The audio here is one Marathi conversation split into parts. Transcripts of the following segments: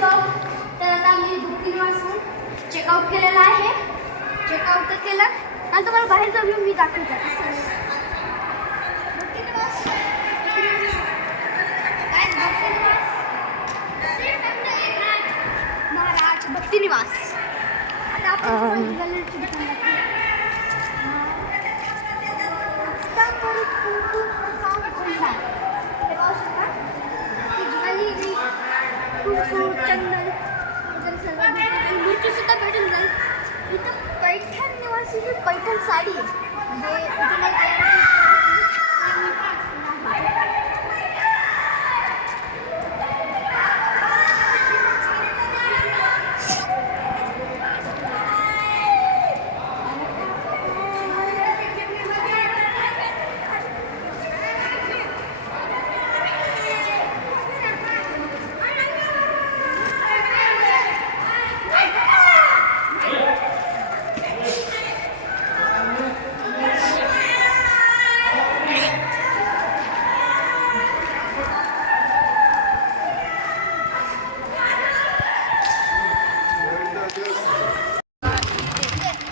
जाऊ तर आता मी बुक तीन वाजून चेकआउट केलेला आहे. चेकआउट तर केलं. आणि तुम्हाला बाहेर जाऊन मी दाखवतात पैठण पैठण साडी म्हणजे आहे. म्हणजे इथे मला तयार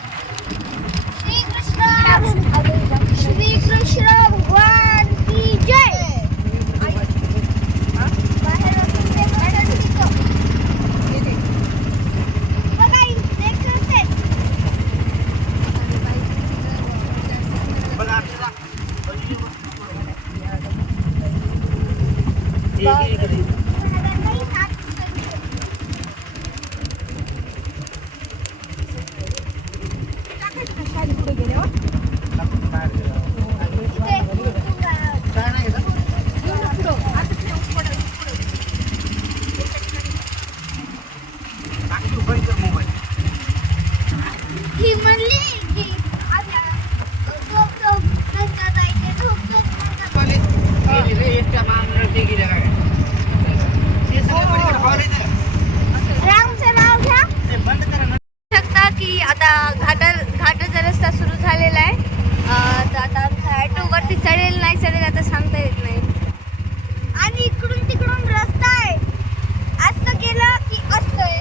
श्री कृष्ण श्री कृष्ण भगवान की जय बाहेर असून ते गाड्या शिकतो. बघा, इथे एक रस्ते. काही हात इथे ही म्हणली की आता झोप झोप नंतर जायचे झोप झोप नंतर रामचं नाव घ्या शकता की आता घाटा घाटाचा रस्ता सुरू झालेला आहे अं, तर आता आमचा ॲटो वरती चढेल नाही चढेल आता सांगता येत नाही. आणि इकडून तिकडून रस्ता आहे. असं गेलं की असं आहे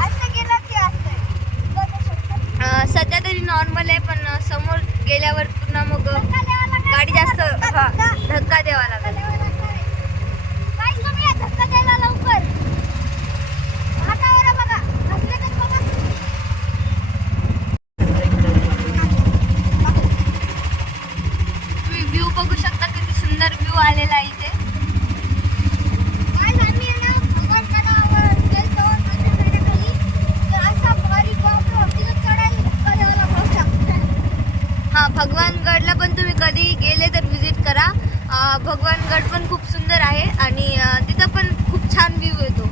असं गेलं की असं आहे सध्या तरी नॉर्मल आहे पण समोर गेल्यावर पुन्हा मग गाडी जास्त धक्का द्यावा लागेल काही कमी आहे धक्का द्यायला लवकर हातावर बघा घसरतच बघा तुम्ही व्ह्यू बघू शकता किती सुंदर व्ह्यू आलेला आहे इथे. हा भगवानगडला पण तुम्ही कधी गेले तर व्हिजिट करा. भगवानगड पण खूप सुंदर आहे आणि तिथं पण खूप छान व्ह्यू येतो.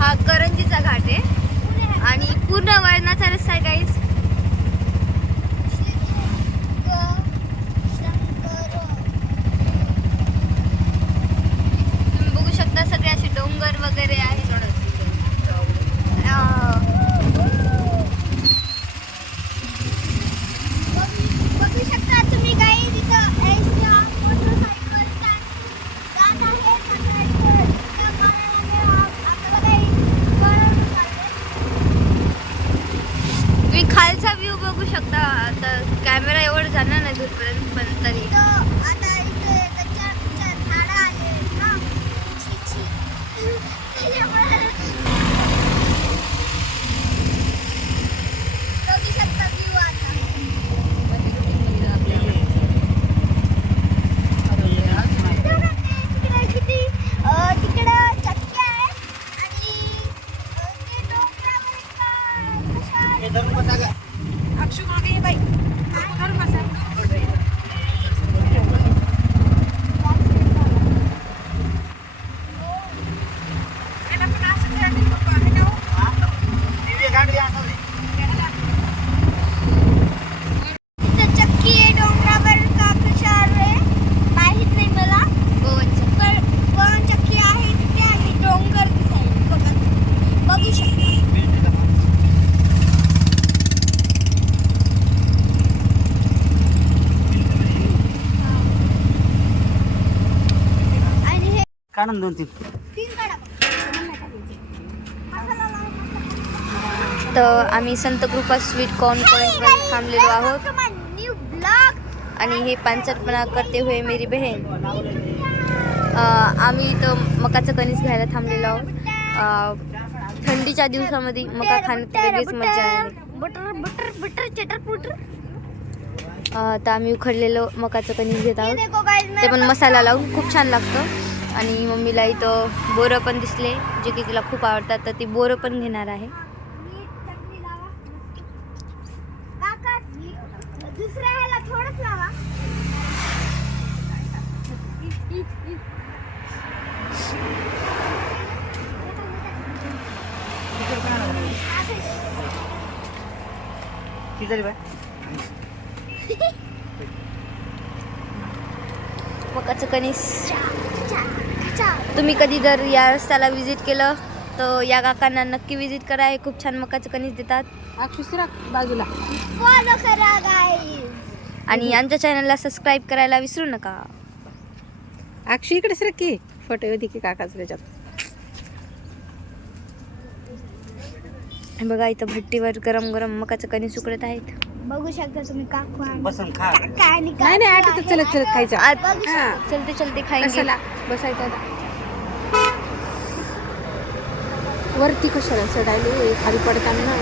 हा करंजीचा घाट आहे. आणि पूर्ण वळणाचा रस्ता आहे गाईस तुम्ही बघू शकता सगळे असे डोंगर वगैरे आहे बघू शकता तुम्ही काही तिथं मोटरसायकल जात आहे मोटरसायकल त्या मारायला आपल्याला काही कळलं नाही. तुम्ही खालचा व्ह्यू बघू शकता आता कॅमेरा एवढं जाणार नाही दूरपर्यंत पण तरी आता इथे झाडं आले ना छी, छी. त्याच्यामुळे बघू शकता व्ह्यू आता तेवढं ते तिकडे किती अं, तिकडं चक्क्या आहे आणि अं, ते डोंगरावर एक, अं, कशा काढून दोन तीन तर आम्ही संत कृपा स्वीट कॉर्न पॉईंटवर थांबलेलो आहोत. आणि हे पांचटपणा करते हुए मेरी बहीण. अं, आम्ही इथं मकाचं कणीस घ्यायला थांबलेलो आहोत. अं, थंडीच्या दिवसामध्ये मका खाण्यात वेगळीच मजा आहे बटर बटर बटर चटर पुटर तर आम्ही उखडलेलं मकाचं कणीस घेत आहोत. ते पण मसाला लावून खूप छान लागतं. आणि मम्मीला इथं बोरं पण दिसले जे की तिला खूप आवडतात तर ती बोरं पण घेणार आहे. मकाचं कणीस. तुम्ही कधी जर या रस्त्याला विजिट केलं तर या काकांना नक्की विजिट करा. हे खूप छान मकाचं कणीस देतात. बाजूला. फॉलो करा आणि आमच्या चॅनलला सबस्क्राईब करायला विसरू नका. अक्षु इकडे सर की. फोटो होती की काकाच त्याच्यात. हे बघा इथं भट्टीवर गरम गरम मकाचं कणीस उकडत आहेत. बघू शकता तुम्ही काकू बसन खा. नाही नाही आठ चलत चलत खायचं. हा. चलते चलते खायचे कशाला बसायचं आता. वरती कशाला? चढायले खाली पडताना.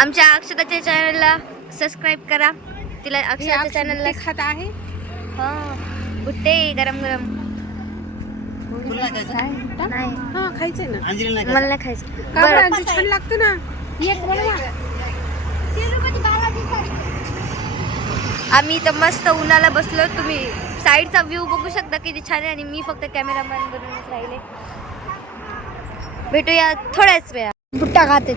आमच्या अक्षताच्या चॅनलला सबस्क्राईब करा. तिला हे अक्षताच्या अक्षु चॅनलला बुट्टे खात आहे? हा बुट्टे गरम गरम. तुला नाही खायचं? नाही हा खायचंय ना. अंजली नाही मला नाही खायचं. बरं. छान लागतं ना. आम्ही इथं मस्त उन्हाला बसलो. तुम्ही साईडचा व्ह्यू बघू शकता किती छान आहे आणि मी फक्त कॅमेरामॅन बनूनच राहिले. भेटूया थोड्याच वेळा भुट्टा खाते.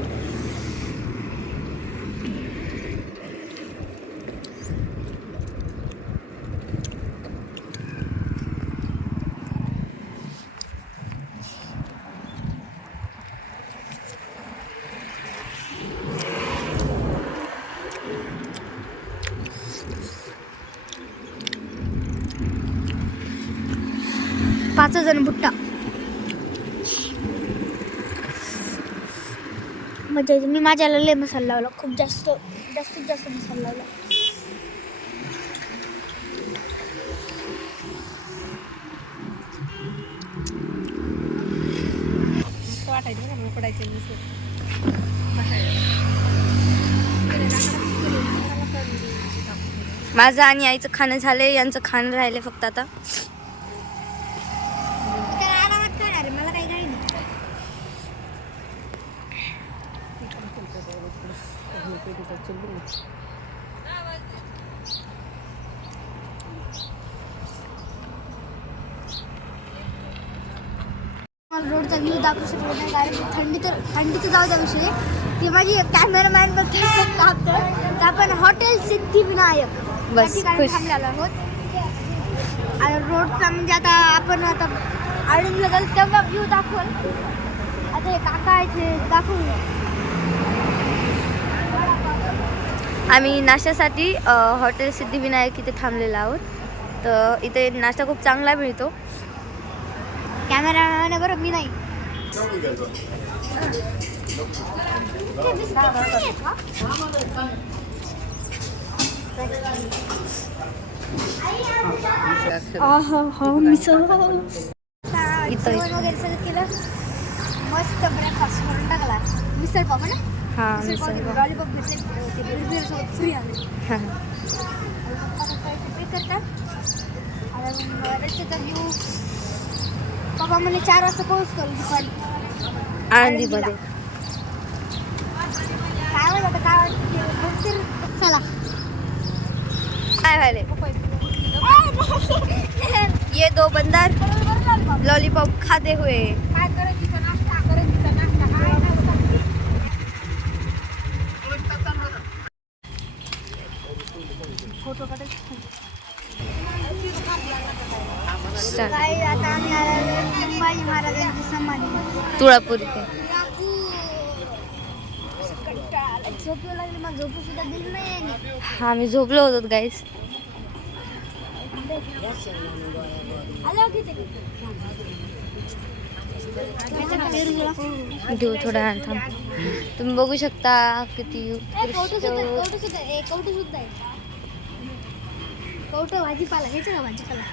म्हणजे मी माझ्याला लय मसाला लावला खूप जास्त जास्तीत जास्त मसाला लावला. माझं आणि आईचं खाणं झालंय यांचं खाणं राहिले फक्त आता मला काही काही नाही मला रोडचा व्ह्यू दाखवू शकलो नाही कारण थंडी तर थंडीचं जाऊ द्या विषय. ती माझी कॅमेरामॅन पण कापतं. तर आपण हॉटेल सिद्धिविनायक बस थांबलेलो आहोत. आणि रोडचा म्हणजे आता आपण आता आळून जाईल तेव्हा व्ह्यू दाखवल. आता हे काका आहेत हे दाखवू आम्ही नाश्त्यासाठी अ, हॉटेल सिद्धिविनायक इथे थांबलेलो आहोत तर इथे नाश्ता खूप चांगला मिळतो कॅमेरा बरं मी नाही इथं वगैरे सगळं केलं मस्त ब्रेकफास्ट करून टाकला मिसळ पाव ना हा मिसळ मिसळ पाव लॉलीपॉप भेटले ते बिरबिर सोबत फ्री आले हा. पे करतात आणि मग रस्त्याचा व्ह्यू पप्पा म्हणे चार वाजता पोहोचतो दुपारी आळंदीमध्ये काय माहीत आता काय वाटतं ते बघतील. चला। काय व्हायले ये दो बंदर लॉलीपॉप खाते हुए काय करायचं नाश्ता करायचं नाश्ता काय फोटो काढायचे Start. काय आता आम्ही आलेलो संभाजी महाराजांची समाधी तुळापूर इथे. हा आम्ही झोपलो होतो गाईस देऊ वेळानं थांब. तुम्ही बघू शकता किती कौट भाजीपाला घ्यायचं का भाजीपाला.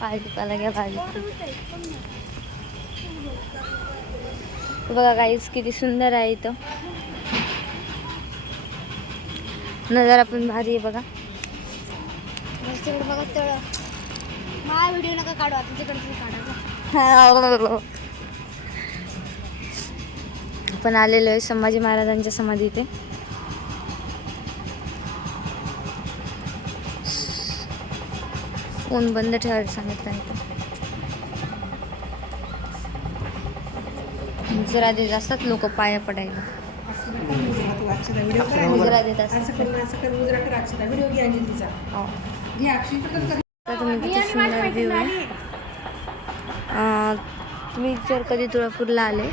भाजीपाला घ्या भाजीपाला. बघा काहीच किती सुंदर आहे इथं. नजारा पण भारी आहे बघा. तिकडे बघा तळ माझा व्हिडिओ नका काढू आता तिकडे काढायचा आपण आलेलो आहे संभाजी महाराजांच्या समाधी इथे फोन बंद ठेवायला सांगितलं जरा देत असतात लोक पाया पडायला. देत असतात. हो. तुम्ही किती सुंदर व्ह्यू आहे. तुम्ही जर कधी तुळापूरला आले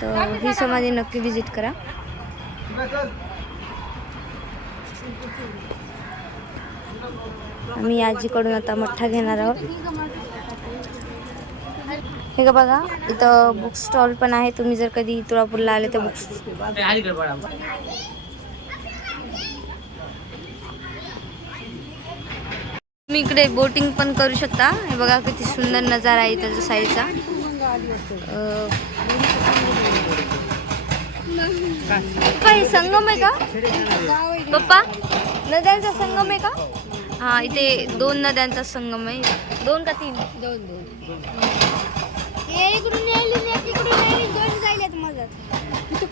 तर ही समाधी नक्की व्हिजिट करा. आम्ही आजीकडून आता मठ्ठा घेणार आहोत. हे का बघा इथं बुक स्टॉल पण आहे. तुम्ही जर कधी तुळापूरला आले तर बुक्स तुम्ही इकडे बोटिंग पण करू शकता. हे बघा किती सुंदर नजारा आहे इथं साईडचा. पप्पा हे संगम आहे का? पप्पा नद्यांचा संगम आहे का? हा इथे दोन नद्यांचा संगम आहे. दोन का तीन? दोन दोन. हे इकडून दोन जायलेत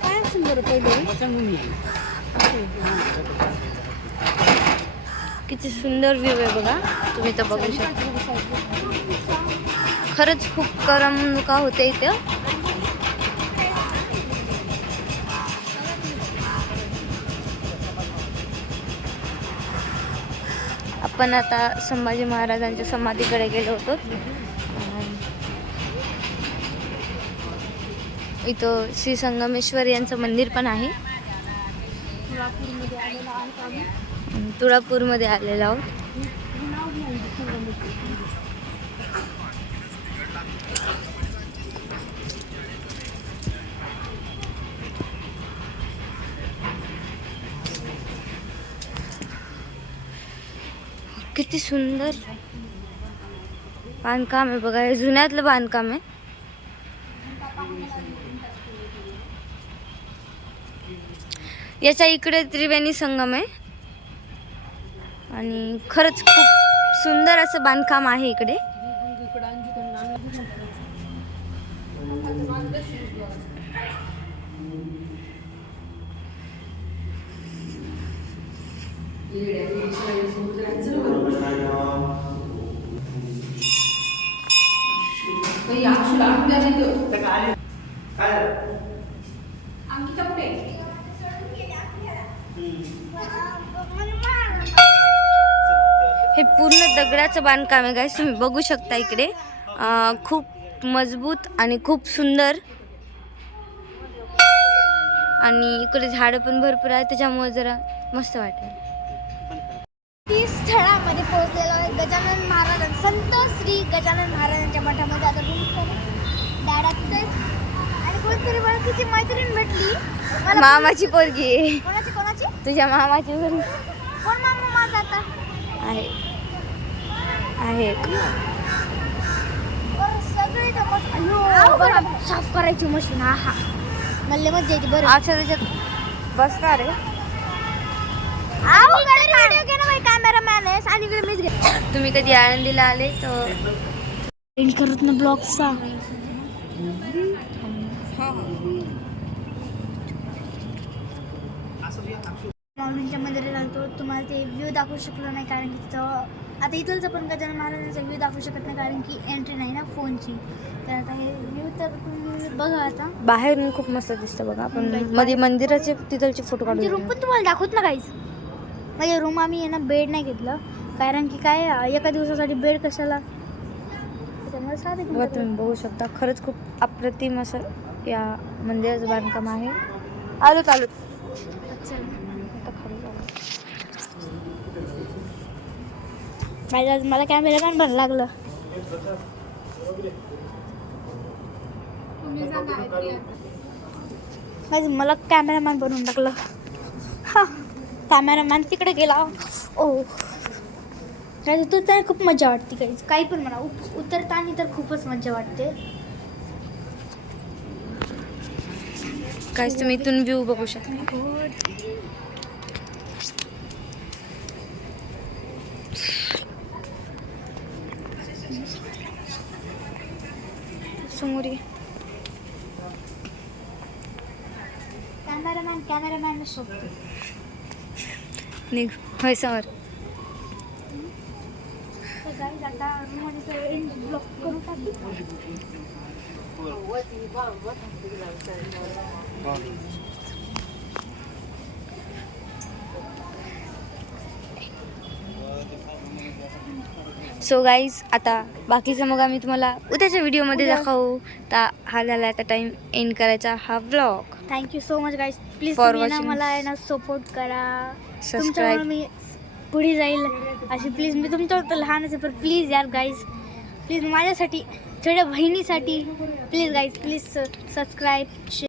काय पहिले? किती सुंदर व्ह्यू आहे बघा. तुम्ही तर बघू शकता. खरंच खूप करमणुका होते इथं. आपण आता संभाजी महाराजांच्या समाधीकडे गेलो होतो. इथं श्री संगमेश्वर यांचं मंदिर पण आहे. तुळापूरमध्ये आलेलो आहोत. किती सुंदर बांधकाम आहे बघा हे जुन्यातलं बांधकाम आहे. याच्या इकडे त्रिवेणी संगम आहे. आणि खरंच खूप सुंदर असं बांधकाम आहे इकडे. हे पूर्ण दगडाचं बांधकाम आहे गाईस तुम्ही बघू शकता इकडे. अं, खूप मजबूत आणि खूप सुंदर. आणि इकडे झाडं पण भरपूर आहेत त्याच्यामुळे जरा मस्त वाटेल. ती स्थळामध्ये पोहोचलेलो आहे. गजानन महाराज संत श्री गजानन महाराजांच्या मठामध्ये आता दाडा तिथे आणि कोणतरी ओळखीची मैत्रीण भेटली. मला मामाची पोरगी आहे. कोणाची कोणाची? तुझ्या मामाची पोरगी. कोण मामा माझा आता? आहे. आहे. सगळे साफ करायची मशीन. हा हा मल्ले मजा येते बरं. अच्छा त्याच्यात बसणार आहे व्हिडिओ घे ना बाई कॅमेरामॅन आहेस आणि इकडे मीच घे तुम्ही कधी आळंदीला आले तर एंड करत ना ब्लॉगचा. माऊलींच्या मंदिरात जातो तुम्हाला ते व्ह्यू दाखवू शकलो नाही कारण की तिथं आता इथलचं पण गजानन महाराजांचा व्ह्यू दाखवू शकत नाही कारण की एंट्री नाही ना फोनची तर आता हे व्ह्यू तर बघा आता. बाहेरून खूप मस्त दिसतं बघा. आपण मध्ये मंदिराचे तिथलचे फोटो आमची रूम काढून पण तुम्हाला दाखवत ना काहीच म्हणजे रूम आम्ही आहे ना बेड नाही घेतलं. कारण की काय एका दिवसासाठी बेड कशाला? साधे. तुम्ही बघू शकता खरंच खूप अप्रतिम असं या मंदिराचं बांधकाम आहे. आलो आलो चला. माझ्या आज मला कॅमेरामॅन बनलं लागलं. गाईज मला कॅमेरामॅन बनवून टाकलं. हा. कॅमेरामॅन तिकडे गेला. ओ. गाईज उतरताना खूप मजा वाटते काहीच काही पण म्हणा उत- उतरताना तर खूपच मजा वाटते. काहीच तुम्ही इथून व्ह्यू बघू शकता. समोर. कॅमेरामॅन कॅमेरामॅन शोधतो निघ. होय समोर सो गाईज आता बाकीचं मग आम्ही तुम्हाला उद्याच्या व्हिडिओमध्ये. दाखवू. तर हा झाला आता टाइम एंड करायचा हा vlog thank you so much guys please For watching. मला आहे ना सपोर्ट करा. Subscribe. मी पुढे जाईल अशी प्लीज मी तुमच्यावर तर लहानच आहे पण प्लीज यार गाईज प्लीज माझ्यासाठी थोड्या बहिणीसाठी प्लीज गाईज प्लीज सबस्क्राईब नको